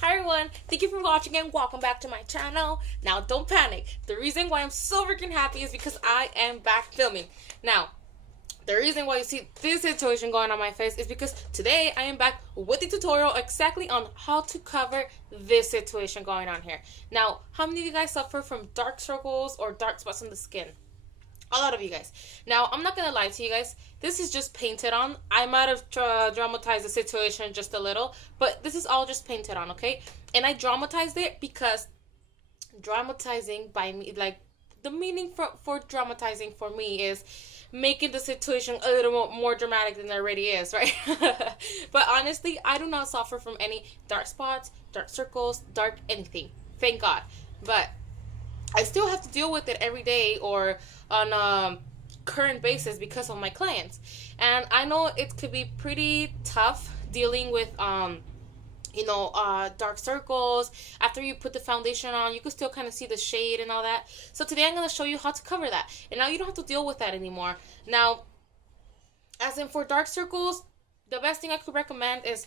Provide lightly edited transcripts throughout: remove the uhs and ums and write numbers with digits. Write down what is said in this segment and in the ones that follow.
Hi everyone, thank you for watching and welcome back to my channel. Now don't panic. The reason why I'm so freaking happy is because I am back filming. Now, the reason why you see this situation going on my face is because today I am back with the tutorial exactly on how to cover this situation going on here. Now, how many of you guys suffer from dark circles or dark spots on the skin? A lot of you guys. Now, I'm not gonna lie to you guys. This is just painted on. I might have dramatized the situation just a little, but this is all just painted on, okay? And I dramatized it because dramatizing by me, like the meaning for dramatizing for me is making the situation a little more dramatic than it already is, right? But honestly, I do not suffer from any dark spots, dark circles, dark anything. Thank God. But I still have to deal with it every day or on a current basis because of my clients. And I know it could be pretty tough dealing with dark circles. After you put the foundation on, you can still kind of see the shade and all that. So today I'm going to show you how to cover that. And now you don't have to deal with that anymore. Now, as in for dark circles, the best thing I could recommend is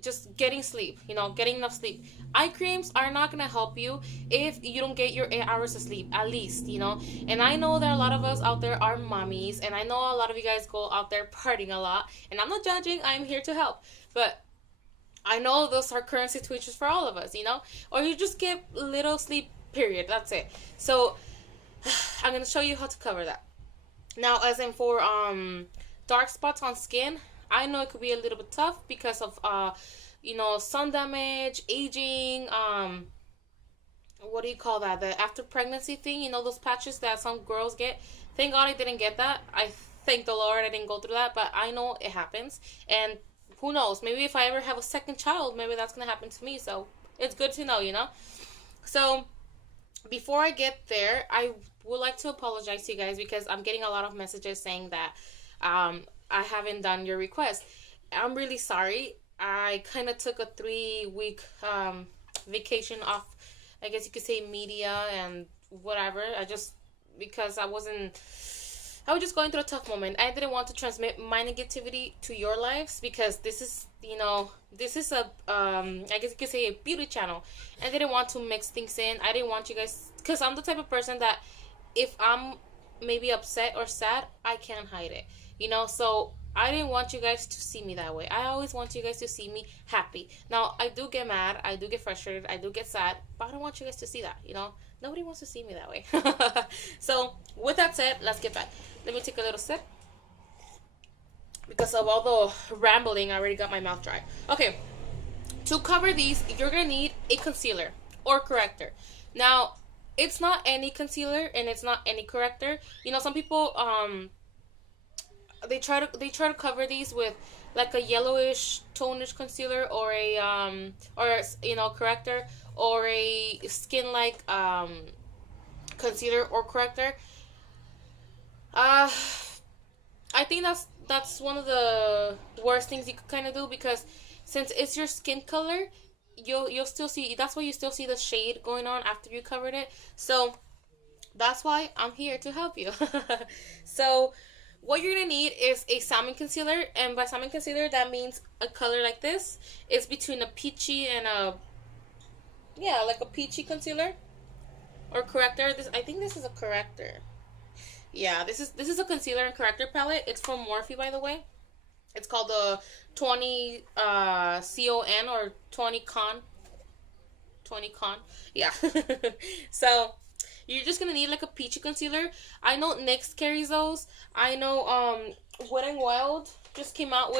just getting sleep, getting enough sleep. Eye creams are not gonna help you if you don't get your 8 hours of sleep at least. And I know that a lot of us out there are mommies, and I know a lot of you guys go out there partying a lot, and I'm not judging, I'm here to help. But I know those are current situations for all of us. Or you just get little sleep, period. That's it. So I'm gonna show you how to cover that. Now, as in for dark spots on skin, I know it could be a little bit tough because of sun damage, aging, what do you call that? The after pregnancy thing, those patches that some girls get. Thank God I didn't get that. I thank the Lord I didn't go through that, but I know it happens. And who knows? Maybe if I ever have a second child, maybe that's gonna happen to me. So it's good to know. So before I get there, I would like to apologize to you guys because I'm getting a lot of messages saying that I haven't done your request. I'm really sorry. I kind of took a 3-week vacation off, I guess you could say, media and whatever. Because I was just going through a tough moment. I didn't want to transmit my negativity to your lives because this is a, I guess you could say, a beauty channel. I didn't want to mix things in. I didn't want you guys, because I'm the type of person that if I'm maybe upset or sad, I can't hide it. So I didn't want you guys to see me that way. I always want you guys to see me happy. Now, I do get mad, I do get frustrated, I do get sad, but I don't want you guys to see that. Nobody wants to see me that way. So with that said, let's get back. Let me take a little sip. Because of all the rambling, I already got my mouth dry. Okay, to cover these, you're going to need a concealer or corrector. Now, it's not any concealer and it's not any corrector. Some people they try to cover these with like a yellowish tonish concealer or a corrector, or a skin like concealer or corrector. I think that's one of the worst things you could kind of do, because since it's your skin color, you'll still see, that's why you still see the shade going on after you covered it. So that's why I'm here to help you. So what you're gonna need is a salmon concealer, and by salmon concealer that means a color like this. It's between a peachy and like a peachy concealer or corrector. I think this is a corrector. Yeah, this is a concealer and corrector palette. It's from Morphe, by the way. It's called the 20 CON or 20 con. 20 con. Yeah. So you're just gonna need like a peachy concealer. I know NYX carries those. I know Wet n Wild just came out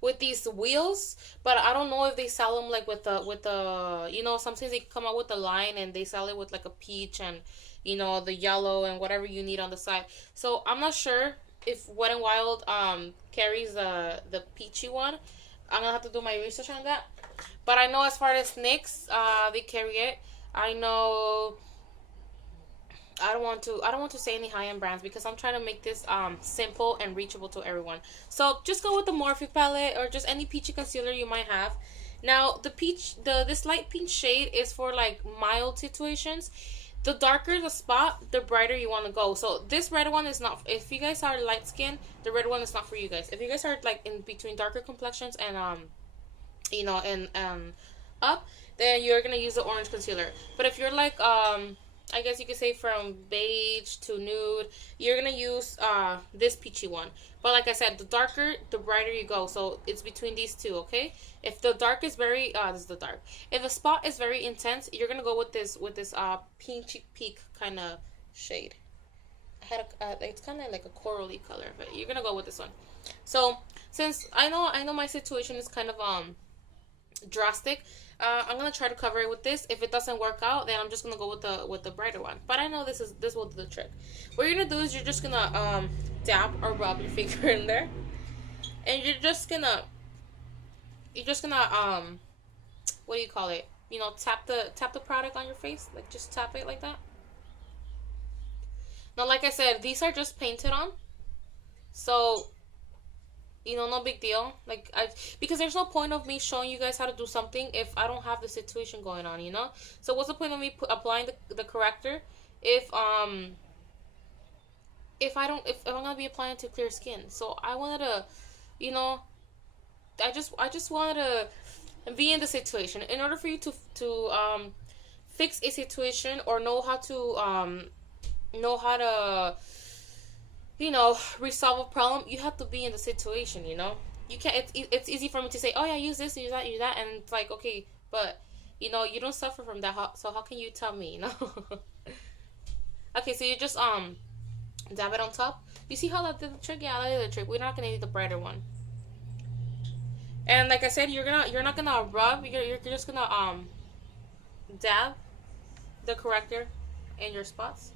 with these wheels, but I don't know if they sell them like with the sometimes they come out with the line and they sell it with like a peach and the yellow and whatever you need on the side. So I'm not sure if Wet n Wild carries the peachy one. I'm gonna have to do my research on that. But I know as far as NYX, they carry it. I know. I don't want to say any high-end brands because I'm trying to make this simple and reachable to everyone. So just go with the Morphe palette or just any peachy concealer you might have. Now this light pink shade is for like mild situations. The darker the spot, the brighter you want to go. So this red one is not, if you guys are light skin, the red one is not for you guys. If you guys are like in between darker complexions and and up, then you're gonna use the orange concealer. But if you're like I guess you could say from beige to nude, you're gonna use this peachy one. But like I said, the darker the brighter you go, so it's between these two. Okay, if the dark is very this is the dark, if the spot is very intense, you're gonna go with this peachy peak kind of shade. I had it's kind of like a corally color, but you're gonna go with this one. So since I know my situation is kind of drastic, I'm gonna try to cover it with this. If it doesn't work out, then I'm just gonna go with the brighter one. But I know this will do the trick. What you're gonna do is you're just gonna dab or rub your finger in there, and you're just gonna what do you call it? Tap the product on your face, like just tap it like that. Now, like I said, these are just painted on, so no big deal. Because there's no point of me showing you guys how to do something if I don't have the situation going on. So what's the point of me applying the corrector if I'm gonna be applying to clear skin? So I wanted to, I just wanted to be in the situation. In order for you to fix a situation or know how to resolve a problem, you have to be in the situation. You can't. It's easy for me to say, oh yeah, use this, use that, and it's like, okay, but you don't suffer from that. So how can you tell me? Okay, so you just dab it on top. You see how that did the trick? Yeah, that did the trick. We're not gonna need the brighter one. And like I said, you're not gonna rub. You're just gonna dab the corrector in your spots.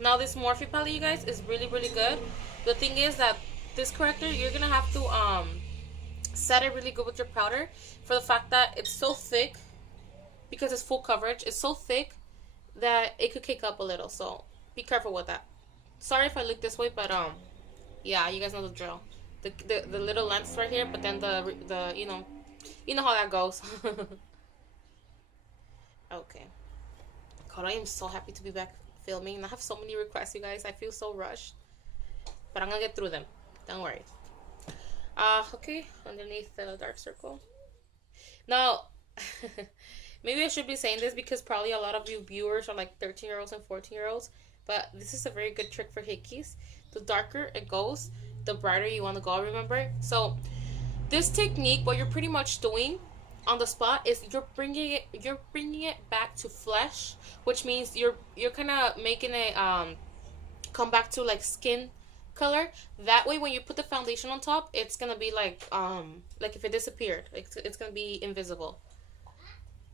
Now this Morphe palette, you guys, is really, really good. The thing is that this corrector, you're gonna have to set it really good with your powder, for the fact that it's so thick, because it's full coverage. It's so thick that it could cake up a little. So be careful with that. Sorry if I look this way, but yeah, you guys know the drill. The little lengths right here, but then the you know how that goes. Okay. God, I am so happy to be back filming. I have so many requests, you guys. I feel so rushed, but I'm gonna get through them, don't worry. Okay, underneath the dark circle. Now maybe I should be saying this because probably a lot of you viewers are like 13-year-olds and 14-year-olds, but this is a very good trick for hickeys. The darker it goes, the brighter you want to go, remember? So this technique, what you're pretty much doing on the spot is you're bringing it back to flesh, which means you're kind of making it come back to like skin color. That way when you put the foundation on top, it's gonna be like if it disappeared, it's gonna be invisible.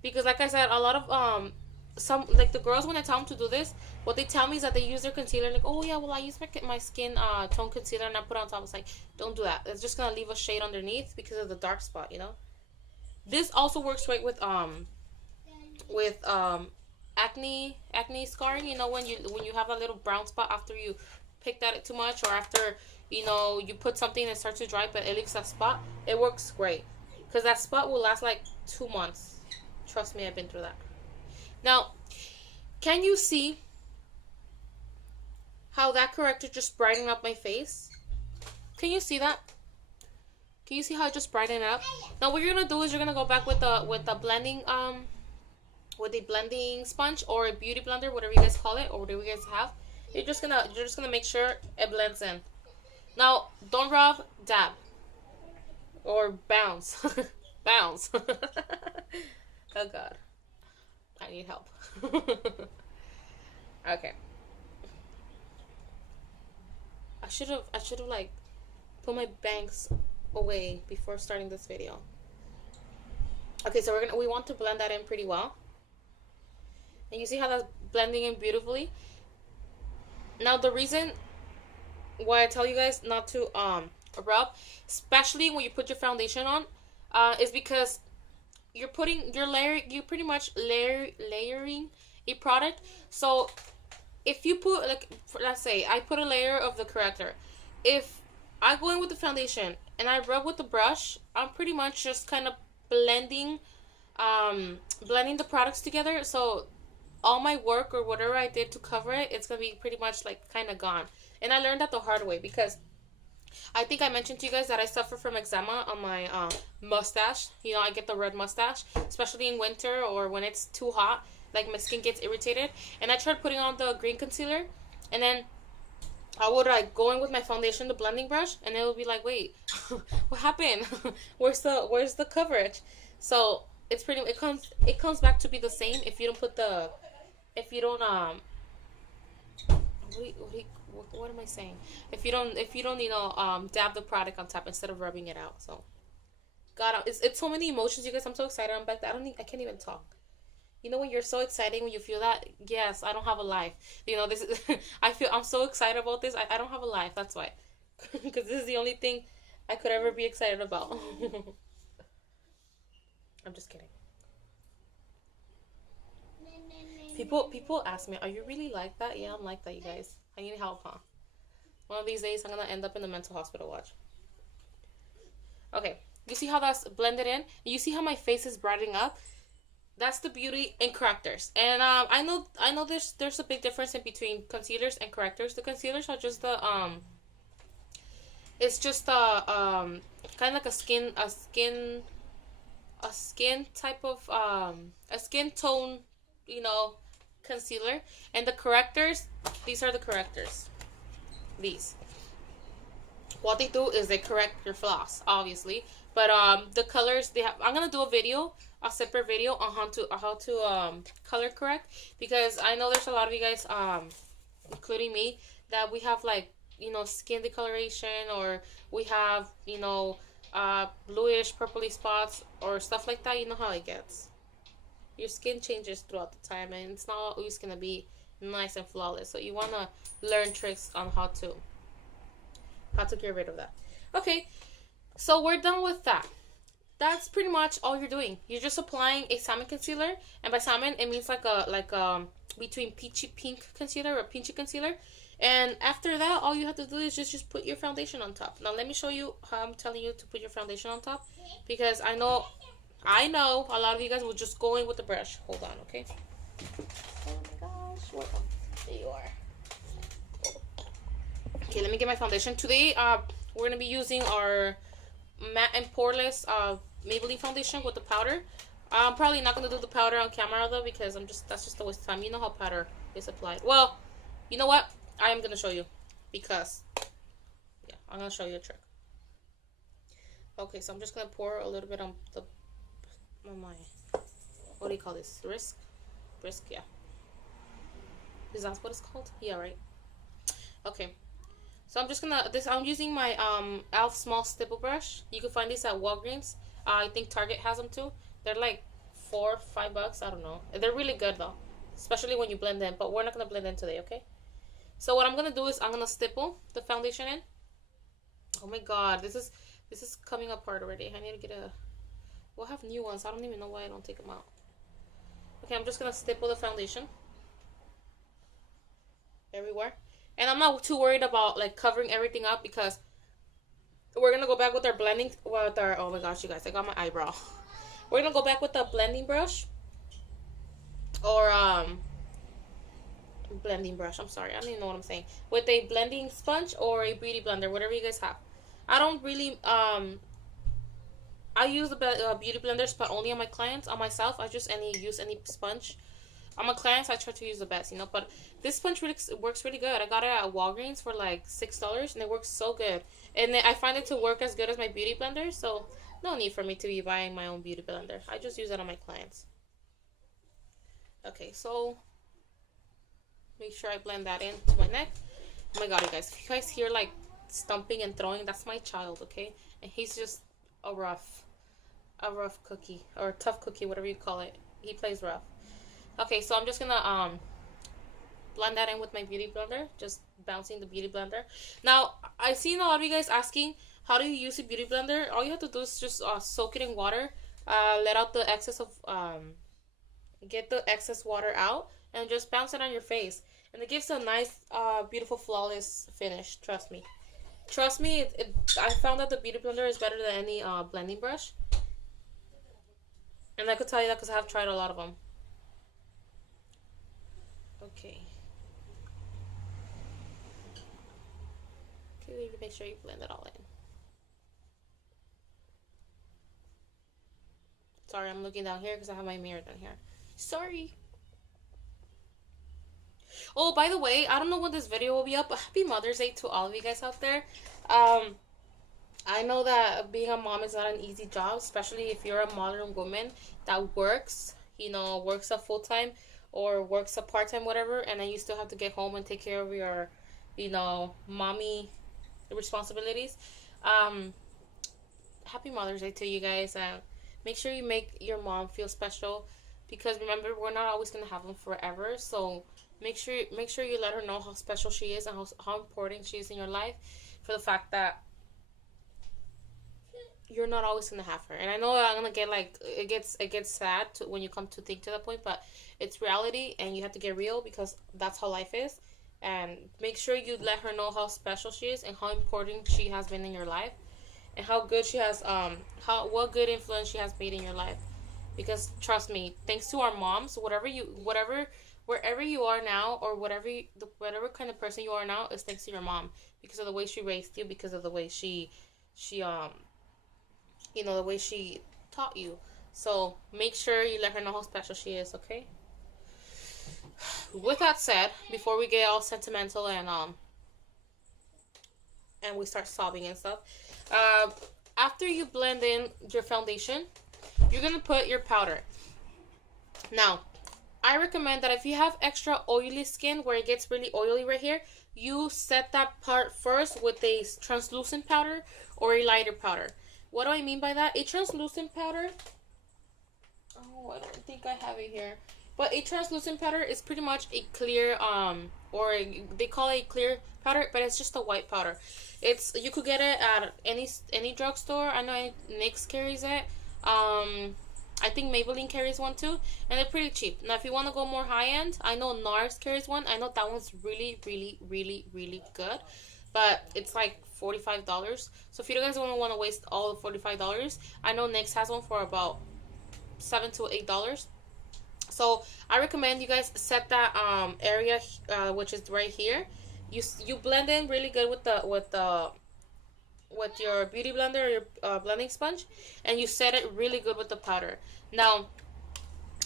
Because like I said, a lot of some, like the girls, when I tell them to do this, what they tell me is that they use their concealer like, oh yeah, well I use my skin tone concealer and I put it on top. It's like, don't do that. It's just gonna leave a shade underneath because of the dark spot. This also works great with acne scarring. When you have a little brown spot after you picked at it too much, or after you put something and it starts to dry but it leaves that spot. It works great because that spot will last like 2 months. Trust me, I've been through that. Now, can you see how that corrector just brightened up my face? Can you see that? Can you see how it just brightened it up? Now what you're gonna do is you're gonna go back with the blending with a blending sponge or a beauty blender, whatever you guys call it, or whatever you guys have. You're just gonna make sure it blends in. Now don't rub, dab, or bounce. Bounce. Oh god, I need help. Okay, I should have like put my bangs away before starting this video. Okay, so we want to blend that in pretty well, and you see how that's blending in beautifully. Now the reason why I tell you guys not to rub, especially when you put your foundation on, is because you're pretty much layering a product. So if you put, like, let's say I put a layer of the corrector, if I go in with the foundation and I rub with the brush, I'm pretty much just kind of blending the products together. So all my work or whatever I did to cover it, it's gonna be pretty much like kind of gone. And I learned that the hard way, because I think I mentioned to you guys that I suffer from eczema on my mustache. You know, I get the red mustache, especially in winter or when it's too hot. Like my skin gets irritated. And I tried putting on the green concealer, and then I would like go in with my foundation, the blending brush, and it would be like, wait, what happened? Where's the coverage? So it's pretty. It comes back to be the same if you don't put the if you don't what am I saying? If you don't dab the product on top instead of rubbing it out. So God, it's so many emotions, you guys. I'm so excited. I'm back. I can't even talk. You know when you're so excited when you feel that? Yes, I don't have a life. You know this is. I'm so excited about this. I don't have a life. That's why, because this is the only thing I could ever be excited about. I'm just kidding. People ask me, "Are you really like that?" Yeah, I'm like that, you guys. I need help, huh? One of these days, I'm gonna end up in the mental hospital. Watch. Okay, you see how that's blended in? You see how my face is brightening up? That's the beauty in correctors. And I know there's a big difference in between concealers and correctors. The concealers are just the it's just kind of like a skin type of a skin tone, you know, concealer. And the correctors, these are the correctors. These. What they do is they correct your flaws, obviously. But the colors they have, I'm gonna do a separate video on how to color correct, because I know there's a lot of you guys including me, that we have like, you know, skin discoloration, or we have, you know, bluish purpley spots or stuff like that. You know how it gets. Your skin changes throughout the time, and it's not always gonna be nice and flawless. So you wanna learn tricks on how to get rid of that. Okay, so we're done with that. That's pretty much all you're doing. You're just applying a salmon concealer, and by salmon it means like between peachy pink concealer or peachy concealer. And after that, all you have to do is just put your foundation on top. Now let me show you how I'm telling you to put your foundation on top, because I know a lot of you guys will just go in with the brush. Hold on, okay? Oh my gosh, there you are. Okay, let me get my foundation. Today, we're gonna be using our matte and poreless Maybelline foundation with the powder. I'm probably not gonna do the powder on camera though, because that's just a waste of time. You know how powder is applied. Well, you know what? I am gonna show you, because yeah, I'm gonna show you a trick. Okay, so I'm just gonna pour a little bit on my, what do you call this? Brisk, yeah. Is that what it's called? Yeah, right. Okay. So I'm using my e.l.f. small stipple brush. You can find these at Walgreens. I think Target has them too. They're like $4-5. I don't know. They're really good though, especially when you blend in. But we're not gonna blend in today, okay? So what I'm gonna do is I'm gonna stipple the foundation in. Oh my God, this is coming apart already. I need to get a. We'll have new ones. I don't even know why I don't take them out. Okay, I'm just gonna stipple the foundation everywhere. And I'm not too worried about like covering everything up, because we're gonna go back with our blending with our, oh my gosh, you guys, I got my eyebrow. We're gonna go back with the blending brush, or blending brush, I'm sorry, I don't even know what I'm saying. With a blending sponge or a beauty blender, whatever you guys have. I don't really I use the beauty blenders, but only on my clients. On myself, I just use any sponge. On my clients, I try to use the best, you know. But this sponge really works really good. I got it at Walgreens for like $6, and it works so good. And I find it to work as good as my beauty blender, so no need for me to be buying my own beauty blender. I just use it on my clients. Okay, so make sure I blend that into my neck. Oh my God, you guys! If you guys hear like stumping and throwing, that's my child, okay? And he's just a rough cookie, or a tough cookie, whatever you call it. He plays rough. Okay, so I'm just gonna blend that in with my beauty blender, just bouncing the beauty blender. Now, I've seen a lot of you guys asking, how do you use a beauty blender? All you have to do is just soak it in water, let out the excess of, get the excess water out, and just bounce it on your face. And it gives a nice, beautiful, flawless finish, trust me. Trust me, I found that the beauty blender is better than any blending brush. And I could tell you that because I have tried a lot of them. Okay. Okay, make sure you blend it all in. Sorry, I'm looking down here because I have my mirror down here. Sorry. Oh, by the way, I don't know when this video will be up, but happy Mother's Day to all of you guys out there. I know that being a mom is not an easy job, especially if you're a modern woman that works, works a full-time or works a part-time, whatever, and then you still have to get home and take care of your, mommy responsibilities. Happy Mother's Day to you guys. Make sure you make your mom feel special, because remember, we're not always going to have them forever, so make sure you let her know how special she is and how important she is in your life, for the fact that you're not always gonna have her. And I know I'm gonna get it gets sad when you come to think to that point, but it's reality, and you have to get real, because that's how life is. And make sure you let her know how special she is and how important she has been in your life, and how good she has what good influence she has made in your life. Because trust me, thanks to our moms, wherever you are now, or whatever kind of person you are now, is thanks to your mom, because of the way she raised you, because of the way she the way she taught you. So make sure you let her know how special she is, okay? With that said, before we get all sentimental and we start sobbing and stuff, after you blend in your foundation, you're gonna put your powder. Now, I recommend that if you have extra oily skin where it gets really oily right here, you set that part first with a translucent powder or a lighter powder. What do I mean by that? A translucent powder, oh, I don't think I have it here, but a translucent powder is pretty much a clear, they call it a clear powder, but it's just a white powder. You could get it at any drugstore. I know NYX carries it. I think Maybelline carries one too, and they're pretty cheap. Now, if you want to go more high end, I know NARS carries one. I know that one's really, really, really, really good, but it's like $45. So if you guys don't want to waste all the $45, I know NYX has one for about $7 to $8. So I recommend you guys set that area, which is right here. You blend in really good with your beauty blender or your blending sponge, and you set it really good with the powder. Now,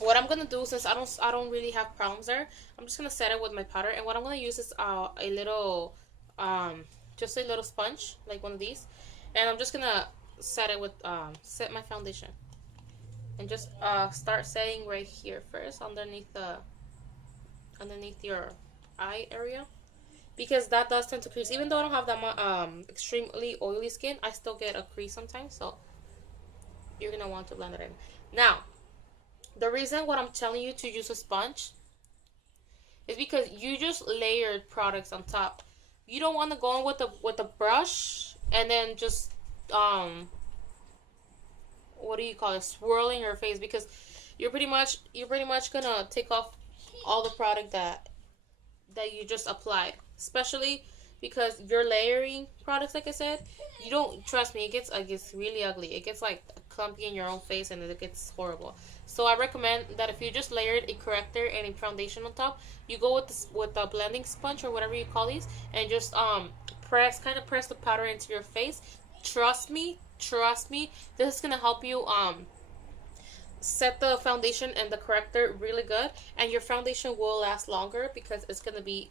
what I'm gonna do, since I don't really have problems there, I'm just gonna set it with my powder. And what I'm gonna use is a little just a little sponge, like one of these, and I'm just gonna set it with set my foundation, and just start setting right here first, underneath your eye area, because that does tend to crease. Even though I don't have that extremely oily skin, I still get a crease sometimes, so you're gonna want to blend it in. Now, the reason what I'm telling you to use a sponge is because you just layered products on top. You don't want to go in with a brush and then just what do you call it, swirling your face, because you're pretty much gonna take off all the product that you just applied, especially because you're layering products. Like I said, you don't, trust me, it gets really ugly. It gets like clumpy in your own face, and it gets horrible. So I recommend that if you just layered a corrector and a foundation on top, you go with a blending sponge or whatever you call these, and just press the powder into your face. Trust me, this is gonna help you set the foundation and the corrector really good, and your foundation will last longer because it's gonna be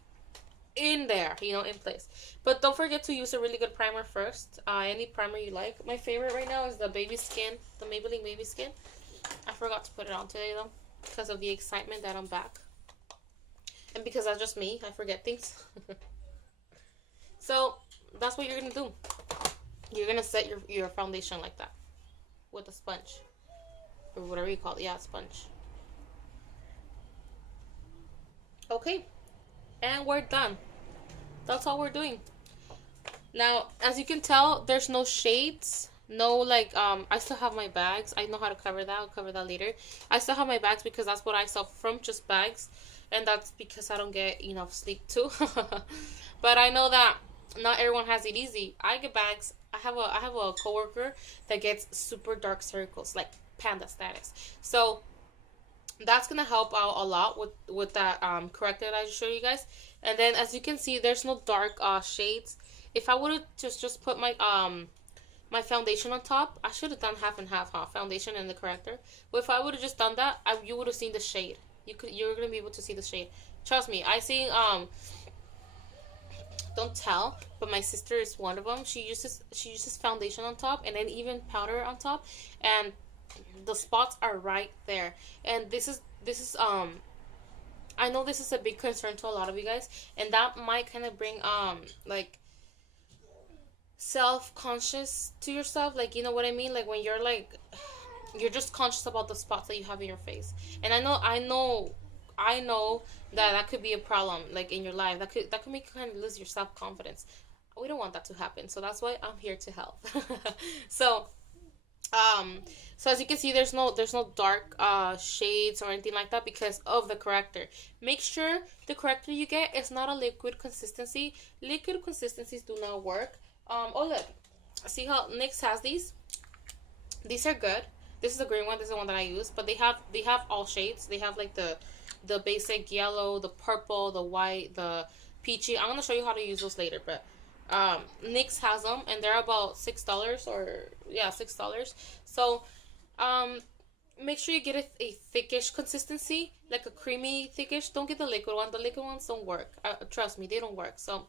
in there, in place. But don't forget to use a really good primer first. Any primer you like. My favorite right now is the Maybelline Baby Skin. I forgot to put it on today though, because of the excitement that I'm back, and because that's just me, I forget things. So that's what you're gonna do. You're gonna set your foundation like that with a sponge, or whatever you call it. Yeah, sponge. Okay, and we're done. That's all we're doing. Now, as you can tell, there's no shades. No, I still have my bags. I know how to cover that. I'll cover that later. I still have my bags because that's what I sell from, just bags. And that's because I don't get enough sleep too. But I know that not everyone has it easy. I get bags. I have a coworker that gets super dark circles, like panda status. So that's gonna help out a lot with that corrector that I just showed you guys. And then, as you can see, there's no dark shades. if I would have just put my foundation on top, I should have done half and half, huh? Foundation and the corrector. But if I would have just done that, you would have seen the shade. You're gonna be able to see the shade. Trust me. I see don't tell, but my sister is one of them. She uses foundation on top and then even powder on top, and the spots are right there. And this is I know this is a big concern to a lot of you guys, and that might kind of bring like self conscious to yourself, like, you know what I mean, like when you're like you're just conscious about the spots that you have in your face. And I know that that could be a problem, like in your life. That could make you kind of lose your self confidence. We don't want that to happen, so that's why I'm here to help. so um so as you can see, there's no dark shades or anything like that because of the corrector. Make sure the corrector you get is not a liquid consistency. Liquid consistencies do not work. Oh look, see how NYX has these are good. This is the green one. This is the one that I use. But they have all shades. They have like the basic yellow, the purple, the white, the peachy. I'm gonna show you how to use those later. But NYX has them, and they're about $6, or yeah, $6. So um make sure you get a thickish consistency, like a creamy thickish. Don't get the liquid one. The liquid ones don't work. Trust me, they don't work. So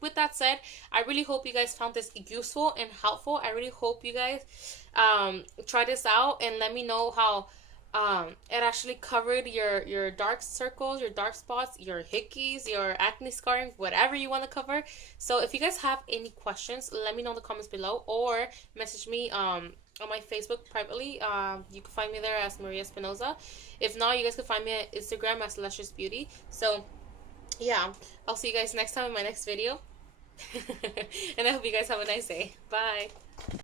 with that said, I really hope you guys found this useful and helpful. I really hope you guys try this out and let me know how it actually covered your dark circles, your dark spots, your hickeys, your acne scarring, whatever you want to cover. So if you guys have any questions, let me know in the comments below, or message me on my Facebook privately. You can find me there as Maria Espinoza. If not, you guys can find me at Instagram as Luscious Beauty. So yeah, I'll see you guys next time in my next video. And I hope you guys have a nice day. Bye.